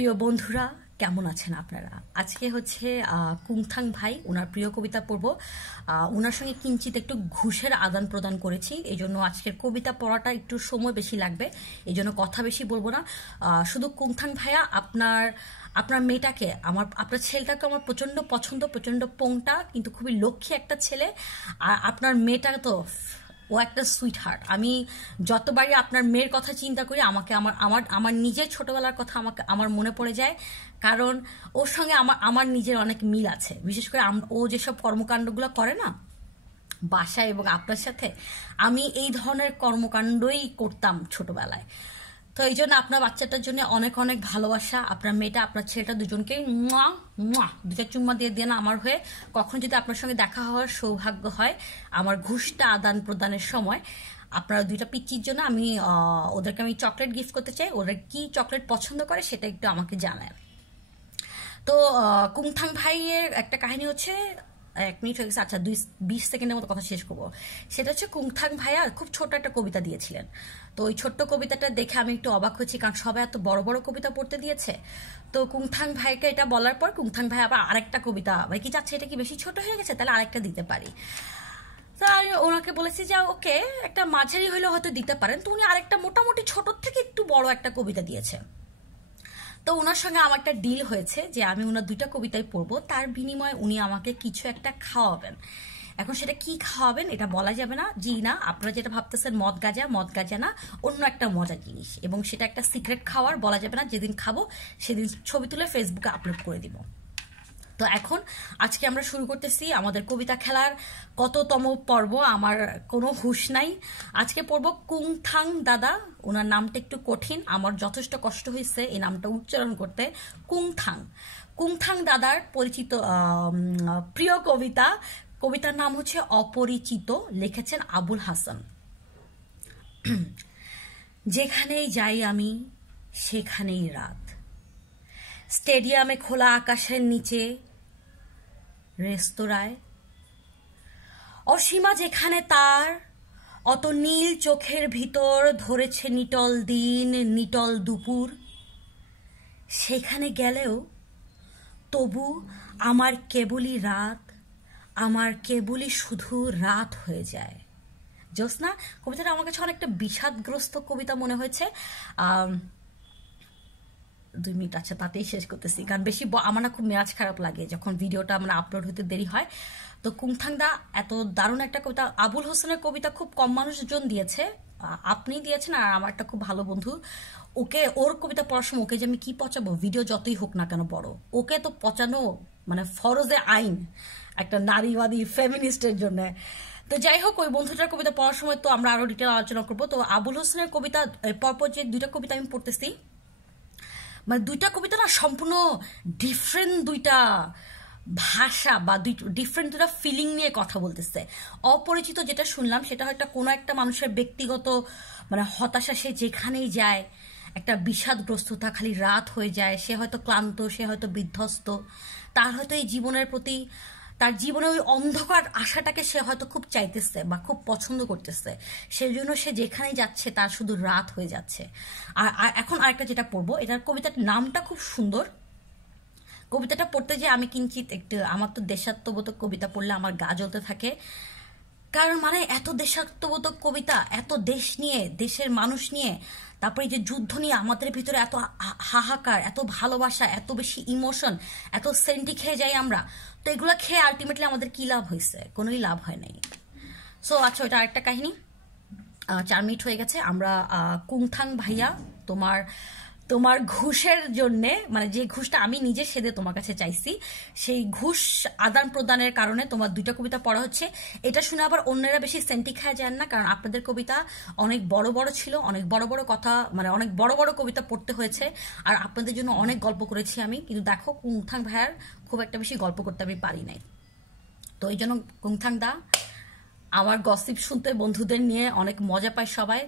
প্রিয় বন্ধুরা, কেমন আছেন আপনারা? আজকে হচ্ছে কুংথাং ভাই, ওনার প্রিয় কবিতা পড়ব। ওনার সঙ্গে কিঞ্চিত একটু ঘুষের আদান প্রদান করেছি, এই জন্য আজকের কবিতা পড়াটা একটু সময় বেশি লাগবে, এই জন্য কথা বেশি বলবো না। শুধু কুংথাং ভাইয়া, আপনার মেয়েটাকে, আপনার ছেলেটাকে আমার প্রচণ্ড পছন্দ, প্রচণ্ড পোংটা, কিন্তু খুবই লক্ষ্মী একটা ছেলে। আর আপনার মেয়েটা তো ও একটা সুইট হার্ট। আমি যতবারই আপনার মেয়ের কথা চিন্তা করি, আমাকে আমার আমার আমার নিজের ছোটবেলার কথা আমার মনে পড়ে যায়, কারণ ওর সঙ্গে আমার নিজের অনেক মিল আছে। বিশেষ করে ও যেসব কর্মকাণ্ডগুলো করে না বাসায় এবং আপনার সাথে, আমি এই ধরনের কর্মকাণ্ডই করতাম ছোটবেলায়। তো এই জন্য আপনার বাচ্চাটার জন্য অনেক অনেক ভালোবাসা। আপনার মেয়েটা, আপনার ছেলেটা, দুজনকে দুটা চুম্মা দিয়ে দেন আমার হয়ে। কখন যদি আপনার সঙ্গে দেখা হওয়ার সৌভাগ্য হয় আমার ঘুষটা আদান প্রদানের সময়, আপনার দুইটা পিচ্চির জন্য ওদেরকে আমি চকলেট গিফট করতে চাই। ওরা কি চকলেট পছন্দ করে সেটা একটু আমাকে জানায়। তো কুংথাং ভাইয়ের একটা কাহিনী হচ্ছে, 1 মিনিট হয়ে গেছে, আচ্ছা 20 সেকেন্ডের মতো কথা শেষ করবো। সেটা হচ্ছে কুংথাং ভাইয়া খুব ছোট একটা কবিতা দিয়েছিলেন। তো ওই ছোট্ট কবিতাটা দেখে আমি একটু অবাক হয়েছি, কারণ সবাই এত বড় বড় কবিতা পড়তে দিয়েছে। তো কুংথাং ভাইকে এটা বলার পর কুংথাং ভাই আবার আরেকটা কবিতা, ভাই কি চাচ্ছে এটা কি বেশি ছোট হয়ে গেছে, তাহলে আরেকটা দিতে পারি। তো আমি ওনাকে বলেছি যে ওকে, একটা মাঝারি হইলেও হয়তো দিতে পারেন। তো উনি আরেকটা মোটামুটি ছোটোর থেকে একটু বড় একটা কবিতা দিয়েছে। তো ওনার সঙ্গে আমার একটা ডিল হয়েছে যে আমি ওনার 2টা কবিতাই পড়বো, তার বিনিময়ে উনি আমাকে কিছু একটা খাওয়াবেন। এখন সেটা কি খাওয়াবেন এটা বলা যাবে না। জি না, আপনারা যেটা ভাবতেছেন মদ গাঁজা না, অন্য একটা মজার জিনিস, এবং সেটা একটা সিক্রেট খাওয়ার, বলা যাবে না। যেদিন খাবো সেদিন ছবি তুলে ফেসবুকে আপলোড করে দিব। তো এখন আজকে আমরা শুরু করতেছি আমাদের কবিতা খেলার কততম পর্ব, আমার কোনো হুঁশ নাই। আজকে পড়ব কুংথাং দাদা। ওনার নামটা একটু কঠিন, আমার যথেষ্ট কষ্ট হয়েছে এই নামটা উচ্চারণ করতে। কুংথাং দাদার পরিচিত প্রিয় কবিতার নাম হচ্ছে অপরিচিত, লিখেছেন আবুল হাসান। যেখানেই যাই আমি সেখানেই রাত, স্টেডিয়ামে খোলা আকাশের নিচে, রেস্তোরাঁয় অসীমা যেখানে তার অত নীল চোখের ভিতর ধরেছে নিটল দিন নিটল দুপুর, সেখানে গেলেও তবু আমার কেবলই রাত, আমার কেবলই শুধু রাত হয়ে যায়। জ্যোৎস্না কবিতাটা আমার কাছে অনেকটা বিষাদগ্রস্ত কবিতা মনে হয়েছে। 2 মিনিট, আচ্ছা তাতেই শেষ করতেছি, কারণ বেশি আমার না খুব মেজাজ খারাপ লাগে যখন ভিডিওটা আপলোড হতে দেরি হয়। তো কুংথাং দা এত দারুণ একটা কবিতা, আবুল হোসেনের কবিতা খুব কম মানুষজন দিয়েছে, আপনি দিয়েছেন, আর আমার একটা খুব ভালো বন্ধু। ওর কবিতা পড়ার সময় ওকে যে আমি কি পচাবো, ভিডিও যতই হোক না কেন বড়, ওকে তো পচানো মানে ফরজে আইন একটা নারীবাদী ফেমিনিস্টের জন্য। তো যাই হোক, ওই বন্ধুটার কবিতা পড়ার সময় তো আমরা আরো ডিটেল আলোচনা করবো। তো আবুল হোসেনের কবিতা পরপর যে 2টা কবিতা আমি পড়তেছি, মানে 2টা কবিতা না সম্পূর্ণ ডিফারেন্ট 2টা ভাষা বা ডিফারেন্ট 2টা ফিলিং নিয়ে কথা বলতেছে। অপরিচিত যেটা শুনলাম সেটা হয়তো কোনো একটা মানুষের ব্যক্তিগত মানে হতাশা, সে যেখানেই যায় একটা বিষাদগ্রস্ততা, খালি রাত হয়ে যায়, সে হয়তো ক্লান্ত, সে হয়তো বিধ্বস্ত, তার হয়তো এই জীবনের প্রতি, তার জীবনে ওই অন্ধকার আশাটাকে সে হয়তো খুব চাইতেছে বা খুব পছন্দ করতেছে, সেই জন্য সে যেখানেই যাচ্ছে তার শুধু রাত হয়ে যাচ্ছে। আর এখন আরেকটা যেটা পড়বো, এটার কবিতার নামটা খুব সুন্দর। কবিতাটা পড়তে যে আমি কিঞ্চিত একটু, আমার তো দেশাত্মবোধক কবিতা পড়লে আমার গা জ্বলতে থাকে, কারণ মানে এত দেশাত্মবোধক কবিতা, এত দেশ নিয়ে, দেশের মানুষ নিয়ে, তারপরে যে যুদ্ধ নিয়ে আমাদের ভিতরে এত হাহাকার, এত ভালোবাসা, এত বেশি ইমোশন, এত সেন্টি খেয়ে যাই আমরা। তো এগুলো খেয়ে আলটিমেটলি আমাদের কি লাভ হয়েছে? কোনোই লাভ হয় নাই। সো আচ্ছা, ওইটা আরেকটা কাহিনী। 4 মিনিট হয়ে গেছে। আমরা কুংথাং ভাইয়া, তোমার ঘুষের জন্যে, মানে যে ঘুষটা আমি নিজে সেদে তোমার কাছে চাইছি, সেই ঘুষ আদান প্রদানের কারণে তোমার 2টা কবিতা পড়া হচ্ছে। এটা শুনে আবার অন্যরা বেশি সেন্টি খায় যান না, কারণ আপনাদের কবিতা অনেক বড় বড় ছিল, অনেক বড় বড় কথা, মানে অনেক বড় বড় কবিতা পড়তে হয়েছে, আর আপনাদের জন্য অনেক গল্প করেছি আমি। কিন্তু দেখো কুংথাং ভাইয়ার খুব একটা বেশি গল্প করতে আমি পারি নাই। তো এই জন্য কুংথাং দা, আমার গসিপ শুনতে বন্ধুদের নিয়ে অনেক মজা পায় সবাই।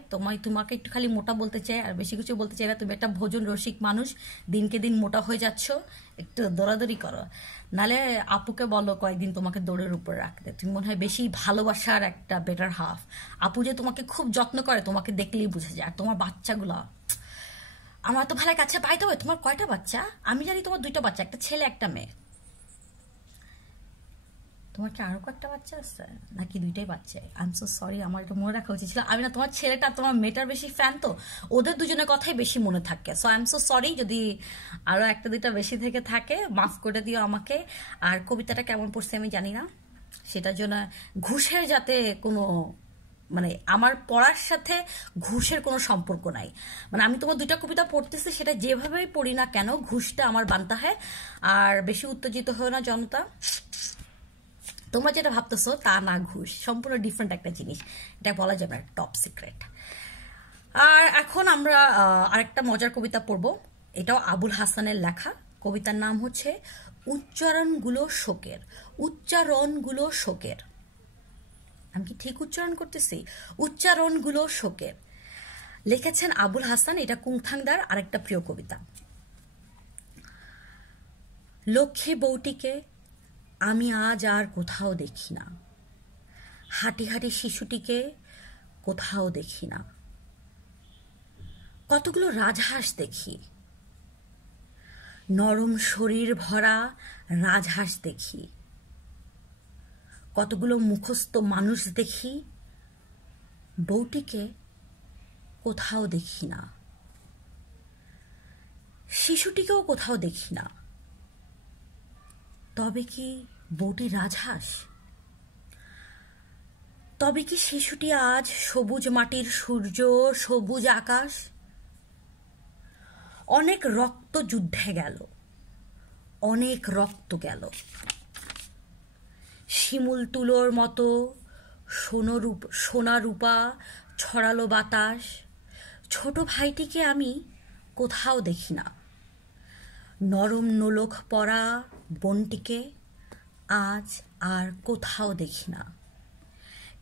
তোমাকে একটু খালি মোটা বলতে চাই, আর বেশি কিছু বলতে চাই না। তুমি একটা ভোজন রসিক মানুষ, দিনকে দিন মোটা হয়ে যাচ্ছ, একটু দৌড়াদৌড়ি করো, নালে আপুকে বলো কয়েকদিন তোমাকে দৌড়ের উপর রাখতে। তুমি মনে হয় বেশি ভালোবাসার একটা বেটার হাফ। আপু যে তোমাকে খুব যত্ন করে তোমাকে দেখলেই বুঝে যায়। আর তোমার বাচ্চাগুলা আমার তো ভালো কাছে পাইতে হবে। তোমার কয়টা বাচ্চা? আমি জানি তোমার 2টা বাচ্চা, একটা ছেলে একটা মেয়ে। তোমার কি আরো কয়েকটা বাচ্চা আছে নাকি 2টাই বাচ্চা? আই এম সো সরি, আমার এটা মনে রাখা উচিত ছিল। আমি না তোমার ছেলেটা তোমার মেয়েটার বেশি ফ্যান, তো ওদের দুজনের কথাই বেশি মনে থাকে। So I am so sorry যদি আরো 1-2টা বেশি থেকে থাকে, মাফ করে দিও আমাকে। আর কবিতাটা কেমন পড়ছে আমি জানি না, সেটার জন্য ঘুষের যাতে কোনো মানে আমার পড়ার সাথে ঘুষের কোনো সম্পর্ক নাই। মানে আমি তোমার 2টা কবিতা পড়তেছি, সেটা যেভাবেই পড়ি না কেন ঘুষটা আমার বানতে হয়। আর বেশি উত্তেজিত হয় না জনতা, তোমরা যেটা ভাবতেছো তা না, ঘুষ সম্পূর্ণ ডিফারেন্ট একটা জিনিস, এটা বলা যাবে না, টপ সিক্রেট। আর এখন আমরা আরেকটা মজার কবিতা পড়ব, এটাও আবুল হাসানের লেখা। কবিতার নাম হচ্ছে উচ্চারণগুলো শোকের। উচ্চারণগুলো শোকের, আমি কি ঠিক উচ্চারণ করতেছি? উচ্চারণগুলো শোকের, লিখেছেন আবুল হাসান। এটা কুংথাংদার আরেকটা প্রিয় কবিতা। লক্ষ্মী বউটিকে আমি আজ আর কোথাও দেখি না, হাঁটি হাঁটি শিশুটিকে কোথাও দেখি না। কতগুলো রাজহাঁস দেখি, নরম শরীর ভরা রাজহাঁস দেখি। কতগুলো মুখস্থ মানুষ দেখি, বউটিকে কোথাও দেখি না, শিশুটিকেও কোথাও দেখি না। তবে কি বউটি রাজহাঁস? তবে কি শিশুটি আজ সবুজ মাটির সূর্য, সবুজ আকাশ? অনেক রক্ত যুদ্ধে গেল, অনেক রক্ত গেল। শিমুল তুলোর মতো সোনা রূপা ছড়ালো বাতাস। ছোট ভাইটিকে আমি কোথাও দেখি না, নরম নোলক পরা বোনটিকে আজ আর কোথাও দেখি না।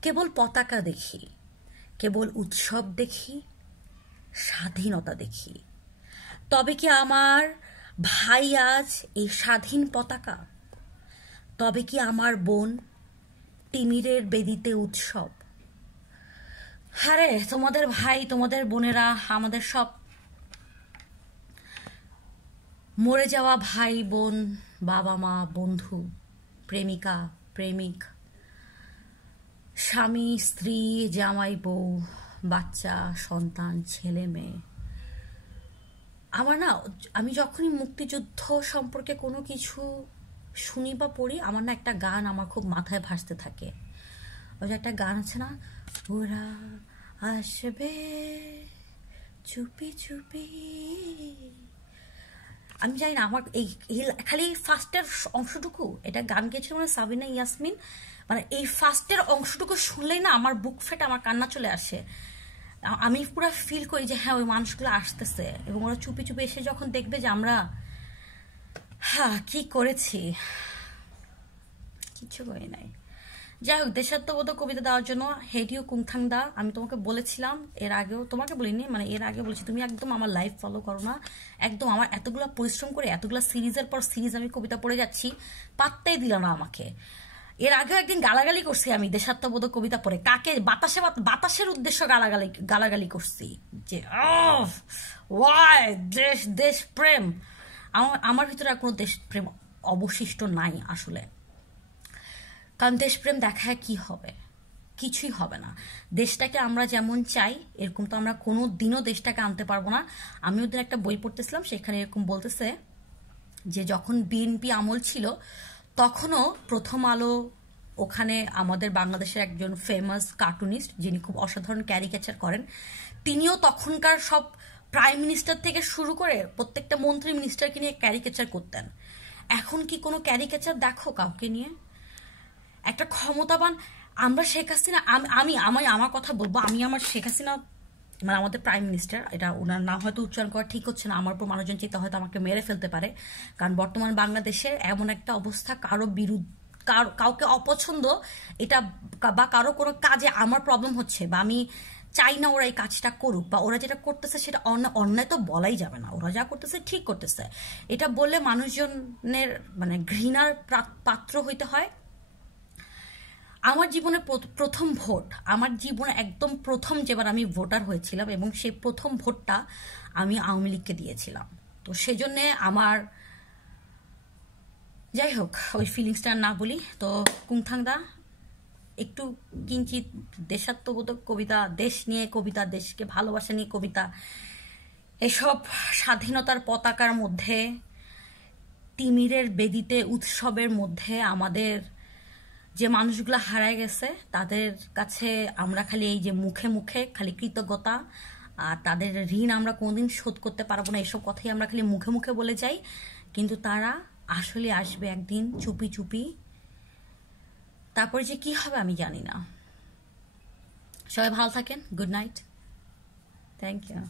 কেবল পতাকা দেখি, কেবল উৎসব দেখি, স্বাধীনতা দেখি। তবে কি আমার ভাই আজ এই স্বাধীন পতাকা? তবে কি আমার বোন তিমিরের বেদিতে উৎসব? হ্যাঁ, তোমাদের ভাই তোমাদের বোনেরা আমাদের সব মরে যাওয়া ভাই বোন, বাবা মা, বন্ধু, প্রেমিকা প্রেমিক, স্বামী স্ত্রী, জামাই বউ, বাচ্চা সন্তান, ছেলে মেয়ে। আমার না, আমি যখনই মুক্তিযুদ্ধ সম্পর্কে কোনো কিছু শুনি বা পড়ি, আমার না একটা গান আমার খুব মাথায় ভাসতে থাকে। ওই যে একটা গান আছে না, ওরা আসবে চুপি চুপি। আমি জানি না, আমার এই খালি ফার্স্টের অংশটুকু, এটা গান গেছিল মানে সাবিনা ইয়াসমিন, মানে এই ফার্স্টের অংশটুকু শুনলেই না আমার বুক ফেটে আমার কান্না চলে আসে। আমি পুরো ফিল করি যে হ্যাঁ ওই মানুষগুলো আসতেছে, এবং ওরা চুপি চুপি এসে যখন দেখবে যে আমরা হ্যাঁ কি করেছি, কিছু করি নাই। যাই হোক, দেশাত্মবোধক কবিতা দেওয়ার জন্য হেডিও কুংথাংদা। আমি তোমাকে বলেছিলাম এর আগেও, তোমাকে বলিনি, মানে এর আগে বলেছি, তুমি একদম আমার লাইফ ফলো করো না। একদম আমার এতগুলো পরিশ্রম করে এতগুলো সিরিজের পর সিরিজ আমি কবিতা পড়ে যাচ্ছি, পাত্তাই দিল না আমাকে। এর আগেও একদিন গালাগালি করছি আমি দেশাত্মবোধক কবিতা পড়ে, কাকে? বাতাসের উদ্দেশ্য গালাগালি করছি যে ওয়াই দেশ প্রেম। আমার ভিতরে আর কোনো দেশপ্রেম অবশিষ্ট নাই আসলে। কারণ দেশপ্রেম দেখায় কি হবে? কিছুই হবে না। দেশটাকে আমরা যেমন চাই এরকম তো আমরা কোনো দিনও দেশটাকে আনতে পারবো না। আমি ওদিন একটা বই পড়তেছিলাম, সেখানে এরকম বলতেছে যে যখন বিএনপি আমল ছিল তখনও প্রথম আলো, ওখানে আমাদের বাংলাদেশের একজন ফেমাস কার্টুনিস্ট যিনি খুব অসাধারণ ক্যারিকেচার করেন, তিনিও তখনকার সব প্রাইম মিনিস্টার থেকে শুরু করে প্রত্যেকটা মন্ত্রী মিনিস্টারকে নিয়ে ক্যারিকেচার করতেন। এখন কি কোনো ক্যারিকেচার দেখো কাউকে নিয়ে? একটা ক্ষমতাবান, আমরা শেখ হাসিনা, আমি আমার কথা বলবো, আমি আমার শেখ হাসিনা মানে আমাদের প্রাইম মিনিস্টার, এটা ওনার নাম হয়তো উচ্চারণ করা ঠিক হচ্ছে না, আমার উপর মানুষজন চিন্তা হয়তো আমাকে মেরে ফেলতে পারে, কারণ বর্তমান বাংলাদেশে এমন একটা অবস্থা, কারো বিরুদ্ধে কাউকে অপছন্দ এটা বা কারো কোনো কাজে আমার প্রবলেম হচ্ছে বা আমি চাই না ওরা এই কাজটা করুক, বা ওরা যেটা করতেছে সেটা অন্যায় তো বলাই যাবে না, ওরা যা করতেছে ঠিক করতেছে, এটা বললে মানুষজনের মানে ঘৃণার পাত্র হইতে হয়। আমার জীবনে প্রথম ভোট, আমার জীবনে একদম প্রথম যেবার আমি ভোটার হয়েছিলাম, এবং সেই প্রথম ভোটটা আমি আওয়ামী লীগকে দিয়েছিলাম। তো সেজন্যে আমার, যাই হোক ওই ফিলিংসটা না বলি। তো কুংথাংদা একটু কিঞ্চিত দেশাত্মবোধক কবিতা, দেশ নিয়ে কবিতা, দেশকে ভালোবাসা নিয়ে কবিতা, এসব স্বাধীনতার পতাকার মধ্যে, তিমিরের বেদিতে উৎসবের মধ্যে আমাদের যে মানুষগুলো হারায় গেছে তাদের কাছে আমরা খালি এই যে মুখে মুখে খালি কৃতজ্ঞতা, আর তাদের ঋণ আমরা কোনোদিন শোধ করতে পারবো না, এসব কথাই আমরা খালি মুখে মুখে বলে যাই। কিন্তু তারা আসলে আসবে একদিন চুপি চুপি, তারপরে যে কি হবে আমি জানি না। সবাই ভালো থাকেন, গুড নাইট, থ্যাংক ইউ।